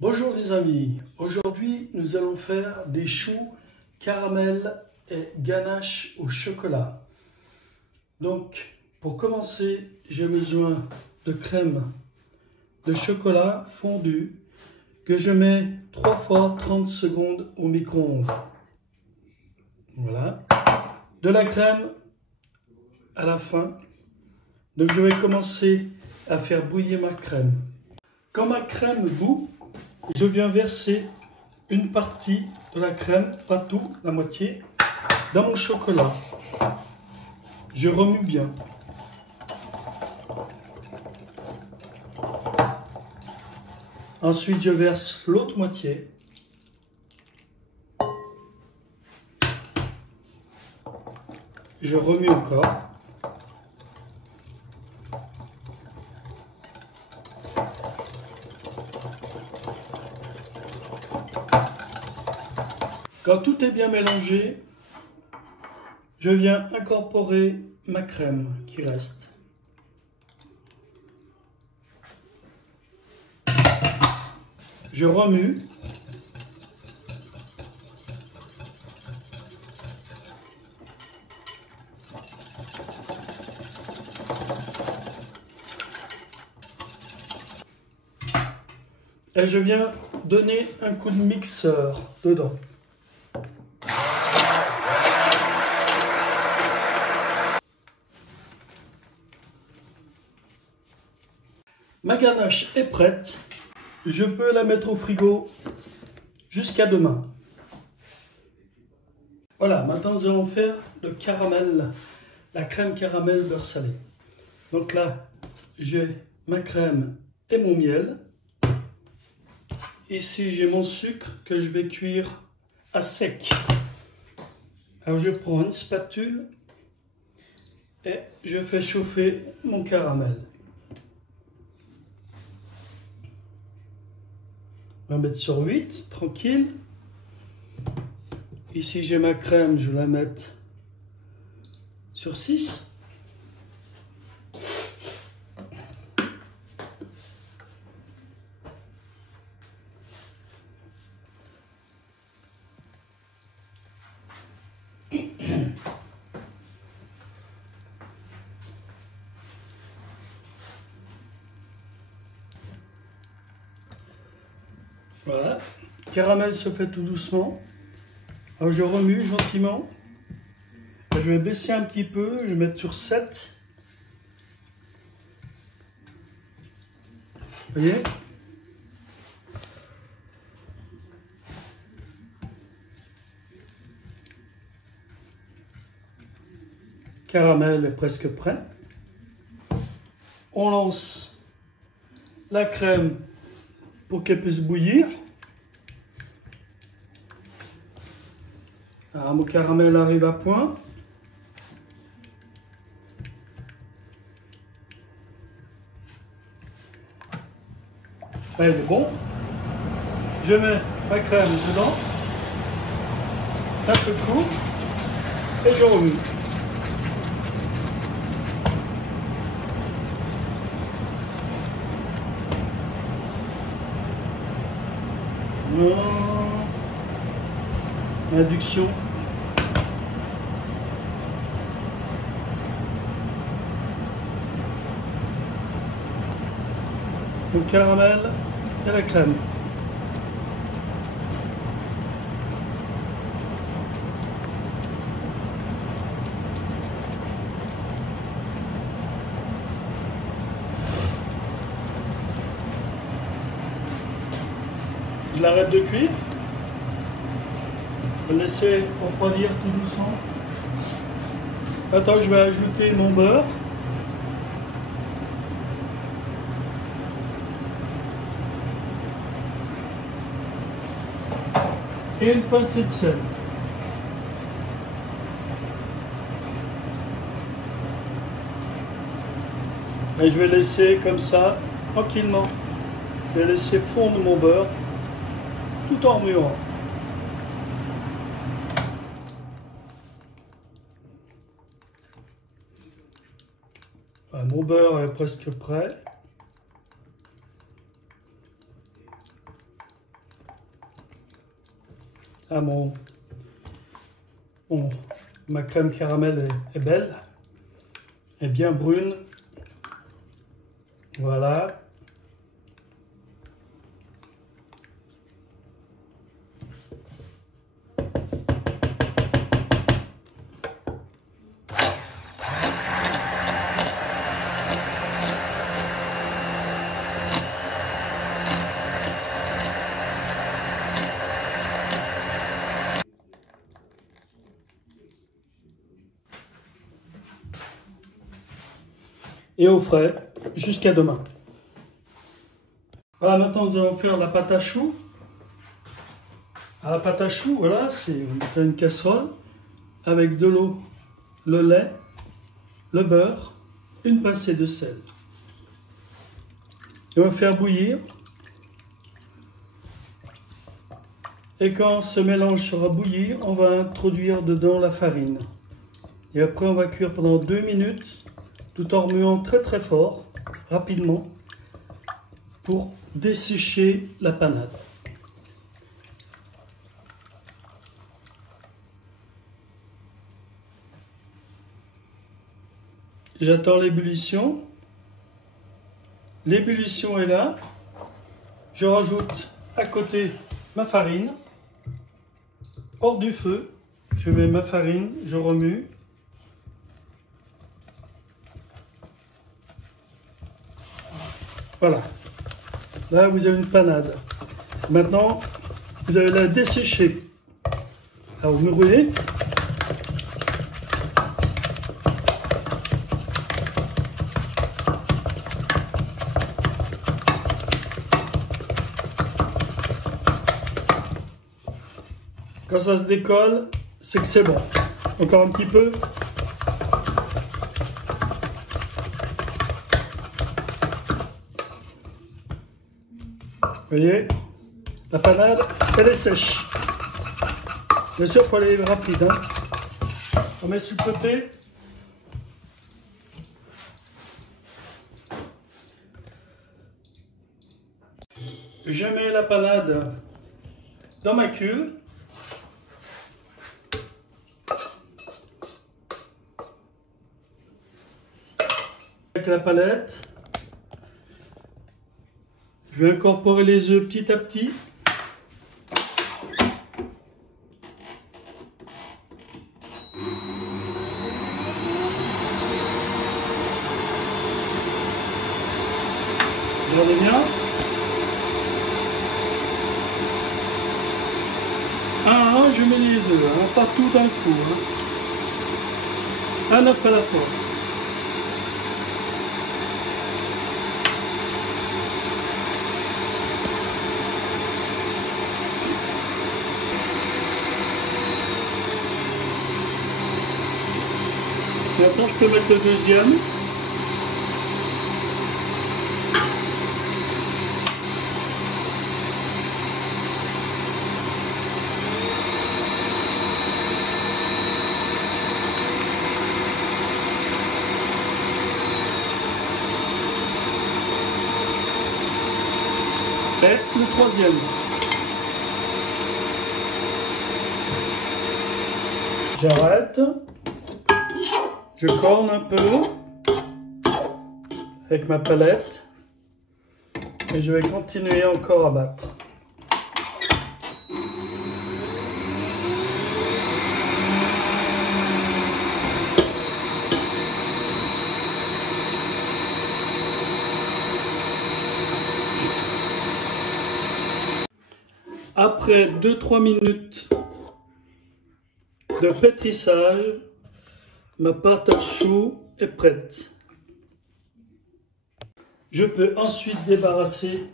Bonjour les amis, aujourd'hui nous allons faire des choux caramel et ganache au chocolat. Donc pour commencer j'ai besoin de crème de chocolat fondue que je mets 3 fois 30 secondes au micro-ondes. Voilà, de la crème à la fin. Donc je vais commencer à faire bouillir ma crème. Quand ma crème bout, je viens verser une partie de la crème, pas tout, la moitié, dans mon chocolat. Je remue bien. Ensuite, je verse l'autre moitié. Je remue encore. Quand tout est bien mélangé, je viens incorporer ma crème qui reste. Je remue. Et je viens donner un coup de mixeur dedans. Ma ganache est prête. Je peux la mettre au frigo jusqu'à demain. Voilà, maintenant nous allons faire le caramel, la crème caramel beurre salé. Donc là, j'ai ma crème et mon miel. Ici, j'ai mon sucre que je vais cuire à sec. Alors je prends une spatule et je fais chauffer mon caramel. On va mettre sur 8, tranquille. Ici, j'ai ma crème, je vais la mettre sur 6. Voilà, le caramel se fait tout doucement. Alors je remue gentiment. Je vais baisser un petit peu, je vais mettre sur 7. Vous voyez? Le caramel est presque prêt. On lance la crème pour qu'elle puisse bouillir. Alors mon caramel arrive à point. Là, il est bon. Je mets ma crème dedans, un peu de coup, et je remue. Induction. Le caramel et la crème. Je l'arrête de cuire. Je vais laisser refroidir tout doucement. Maintenant, je vais ajouter mon beurre. Et une pincée de sel. Et je vais laisser comme ça, tranquillement. Je vais laisser fondre mon beurre tout en remuant. Voilà, mon beurre est presque prêt. Ah, ma crème caramel est belle, est bien brune. Voilà. Et au frais jusqu'à demain. Voilà, maintenant nous allons faire la pâte à choux. À la pâte à choux, voilà, c'est une casserole avec de l'eau, le lait, le beurre, une pincée de sel. Et on va faire bouillir. Et quand ce mélange sera bouilli, on va introduire dedans la farine. Et après on va cuire pendant 2 minutes, tout en remuant très très fort, rapidement, pour dessécher la panade. J'attends l'ébullition. L'ébullition est là. Je rajoute à côté ma farine. Hors du feu, je mets ma farine, je remue. Voilà. Là, vous avez une panade. Maintenant, vous allez la dessécher. Alors, vous me brûlez. Quand ça se décolle, c'est que c'est bon. Encore un petit peu. Vous voyez, la panade, elle est sèche. Bien sûr, il faut aller rapide. Hein. On met sur le côté. Je mets la panade dans ma cuve. Avec la palette. Je vais incorporer les œufs petit à petit. Regardez bien. Un à un, je mets les œufs, hein, pas tout d'un coup. Hein. Un œuf à la fois. Maintenant, je peux mettre le deuxième. Et le troisième. J'arrête. Je corne un peu avec ma palette et je vais continuer encore à battre. Après 2-3 minutes de pétrissage, ma pâte à choux est prête. Je peux ensuite débarrasser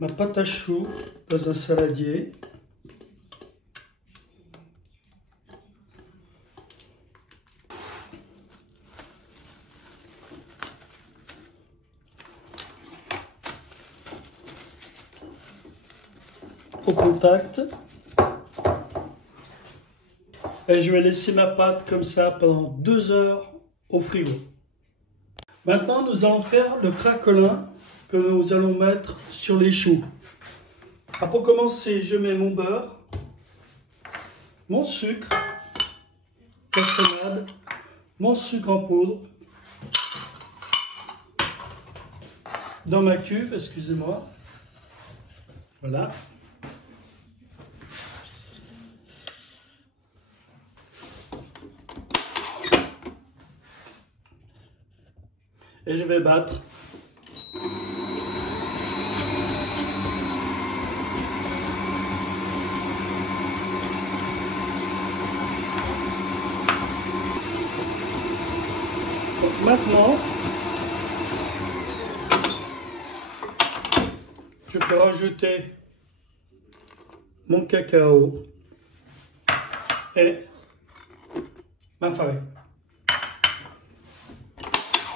ma pâte à choux dans un saladier. Au contact. Et je vais laisser ma pâte comme ça pendant 2 heures au frigo. Maintenant, nous allons faire le craquelin que nous allons mettre sur les choux. Alors pour commencer, je mets mon beurre. mon sucre, cassonade, mon sucre en poudre dans ma cuve, excusez-moi. Voilà. Et je vais battre. Donc maintenant, je peux rajouter mon cacao et ma farine.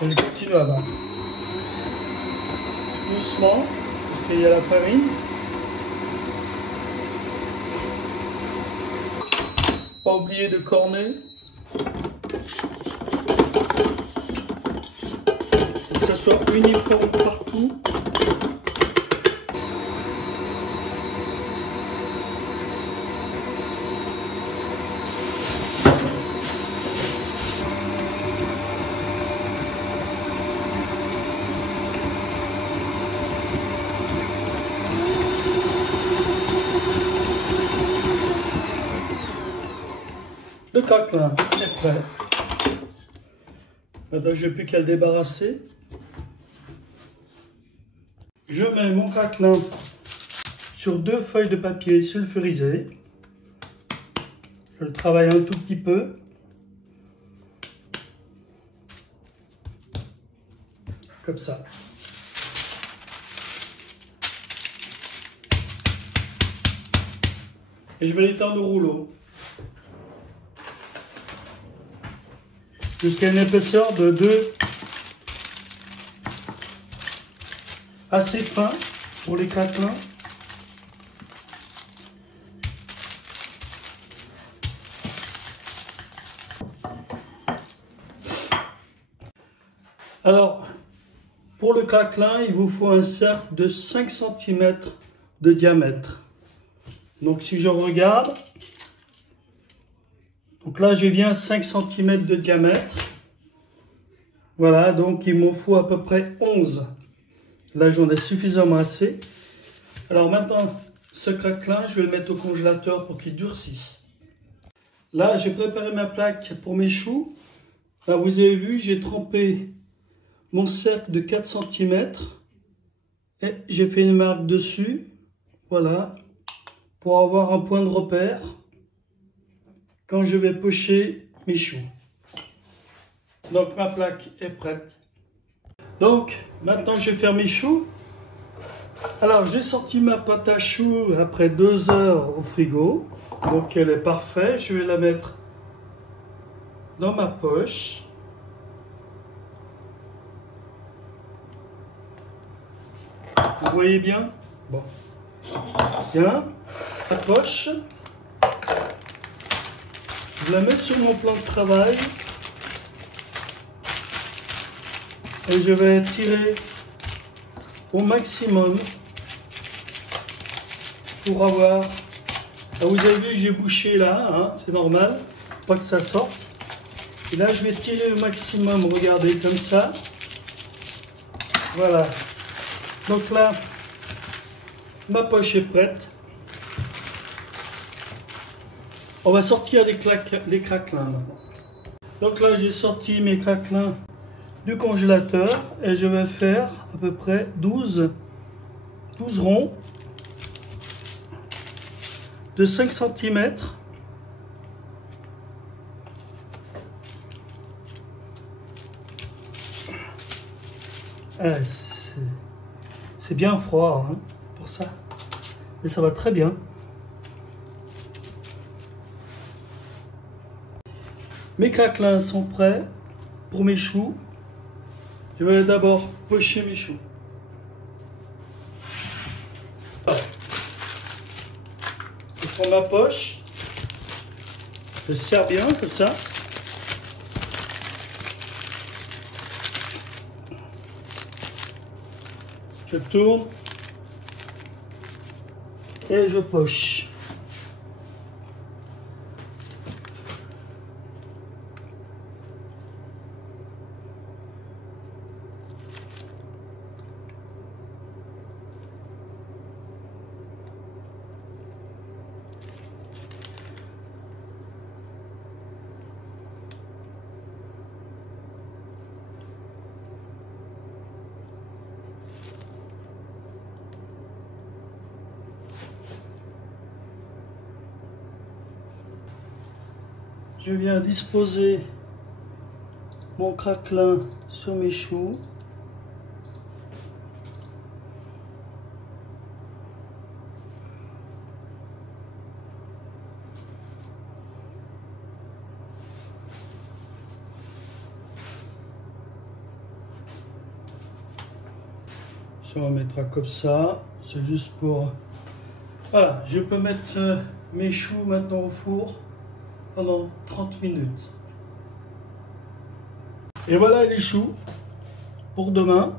Et je continue à battre. Doucement, parce qu'il y a la farine. Pas oublier de corner. Que ça soit uniforme partout. Le craquelin est prêt. Maintenant, je n'ai plus qu'à le débarrasser. Je mets mon craquelin sur 2 feuilles de papier sulfurisé. Je le travaille un tout petit peu. Comme ça. Et je vais l'étendre au rouleau. Jusqu'à une épaisseur de 2 assez fin pour les craquelins. Alors, pour le craquelin, il vous faut un cercle de 5 cm de diamètre. Donc si je regarde, donc là j'ai bien 5 cm de diamètre. Voilà, donc il m'en faut à peu près 11. Là j'en ai suffisamment assez. Alors maintenant, ce craquelin, je vais le mettre au congélateur pour qu'il durcisse. Là j'ai préparé ma plaque pour mes choux. Là vous avez vu, j'ai trempé mon cercle de 4 cm. Et j'ai fait une marque dessus. Voilà. Pour avoir un point de repère quand je vais pocher mes choux. Donc ma plaque est prête. Donc maintenant je vais faire mes choux. Alors j'ai sorti ma pâte à choux après 2 heures au frigo. Donc elle est parfaite. Je vais la mettre dans ma poche. Vous voyez bien? Bon. Bien. La poche. Je la mets sur mon plan de travail. Et je vais tirer au maximum pour avoir... Ah, vous avez vu, j'ai bouché là, hein, c'est normal, pas que ça sorte. Et là, je vais tirer au maximum, regardez, comme ça. Voilà. Donc là, ma poche est prête. On va sortir les craquelins maintenant. Donc là, j'ai sorti mes craquelins du congélateur et je vais faire à peu près 12 ronds de 5 cm. C'est bien froid hein, pour ça, mais ça va très bien. Mes craquelins sont prêts pour mes choux. Je vais d'abord pocher mes choux. Je prends ma poche, je serre bien comme ça. Je tourne et je poche. je viens disposer mon craquelin sur mes choux. Ça on mettra comme ça, c'est juste pour... Voilà, je peux mettre mes choux maintenant au four pendant 30 minutes. Et voilà les choux pour demain.